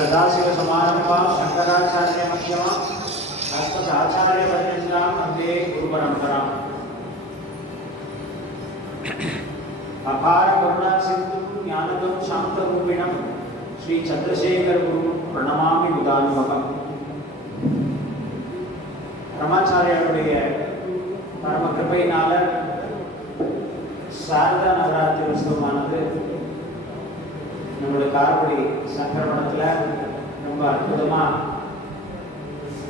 सदाशिवसमारम्भां शङ्कराचार्यमध्यमाम् अस्मदाचार्यपर्यन्तां वन्दे गुरुपरम्पराम्। अपारकरुणासिन्धुं ज्ञानदं शान्तरूपिणं श्रीचन्द्रशेखरगुरुं प्रणमामि मुदान्वहम्। பிரமாச்சாரியாருடைய பரம கிருபையினால சாரதா நவராத்திரி உற்சவமானது நம்மளுடைய காரைக்குடி சங்கரமடத்தில் ரொம்ப அற்புதமாக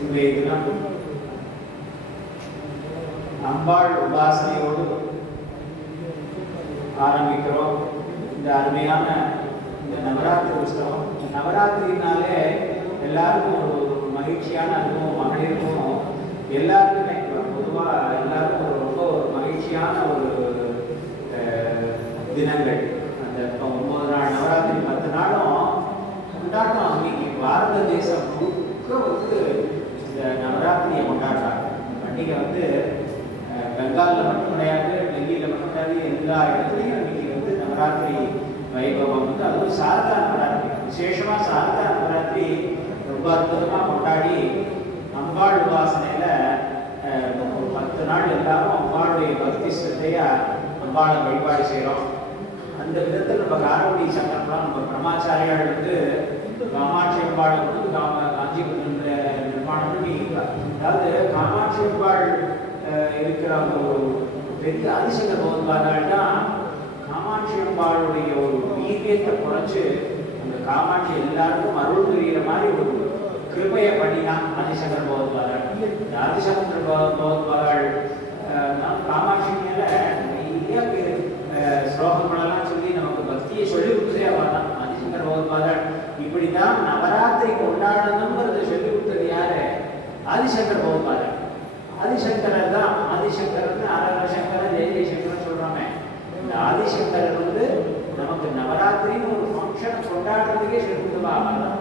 இன்றைய தினம் அம்பாள் உபாசனையோடு ஆரம்பிக்கிறோம். இந்த அருமையான இந்த நவராத்திரி உற்சவம், நவராத்திரினாலே எல்லாருக்கும் ஒரு மகிழ்ச்சியான அனுபவம், மகளிருக்கும் எல்லாருக்குமே பொதுவாக எல்லாருக்கும் ரொம்ப ஒரு மகிழ்ச்சியான ஒரு தினங்கள். அந்த 9 நாள் நவராத்திரி 10 நாளும் கொண்டாட்டம். இன்னைக்கு பாரத தேசம் முழுக்க வந்து இந்த நவராத்திரியை கொண்டாடுறாங்க. பண்டிகை வந்து பெங்காலில் மட்டும் கிடையாது, டெல்லியில் மட்டும் கிடையாது, எல்லா இடத்துலையும் இன்னைக்கு வந்து நவராத்திரி வைபவம் வந்து அதுவும் சாரதா நவராத்திரி, விசேஷமாக சாரதா நவராத்திரி ரொம்ப அற்புதமாக கொண்டாடி அம்பாள் உபாசனையில் ஒரு 10 நாள் எல்லாரும் அம்பாளுடைய பக்தி சிரத்தையாக அம்பாளை வழிபாடு செய்கிறோம். அந்த விதத்தில் நம்ம காரைக்குடி சங்கரம்லாம் நம்ம பிரம்மாச்சாரியால் வந்து காமாட்சி அம்பாளை வந்து காஞ்சிபுரம் நிர்மாணம் பண்ணி, அதாவது காமாட்சி அம்பாள் இருக்கிற ஒரு பெரிய ஆதிசங்கர் பகவத்பாதால் தான் காமாட்சி அம்பாளுடைய ஒரு வீரியத்தை குறைச்சி அந்த காமாட்சி எல்லாருக்கும் அருள் புரிகிற மாதிரி ஒரு கிருபையை பண்ணினான் ஆதிசங்கர் பகவத்பாதால். இந்த ஆதிசங்கர் பகவத்பாதால் காமாட்சி மேல நிறைய ஸ்லோகங்களெல்லாம் சொல்லி நமக்கு பக்தியை சொல்லி கொடுத்ததே அவர் தான். ஆதிசங்கர் பகவத்பாதால் இப்படிதான் நவராத்திரி கொண்டாடணுங்கிறத சொல்லி கொடுத்தது யாரு? ஆதிசங்கர் பகவத்பாதால். ஆதிசங்கரர் தான். ஆதிசங்கரன் அரசங்கரன் ஜெயசங்கரன் சொல்றாங்க. இந்த ஆதிசங்கரர் வந்து நமக்கு நவராத்திரின்னு ஒரு ஃபங்க்ஷனை கொண்டாடுறதுக்கே சொல்லி கொடுத்தவா அவர் தான்.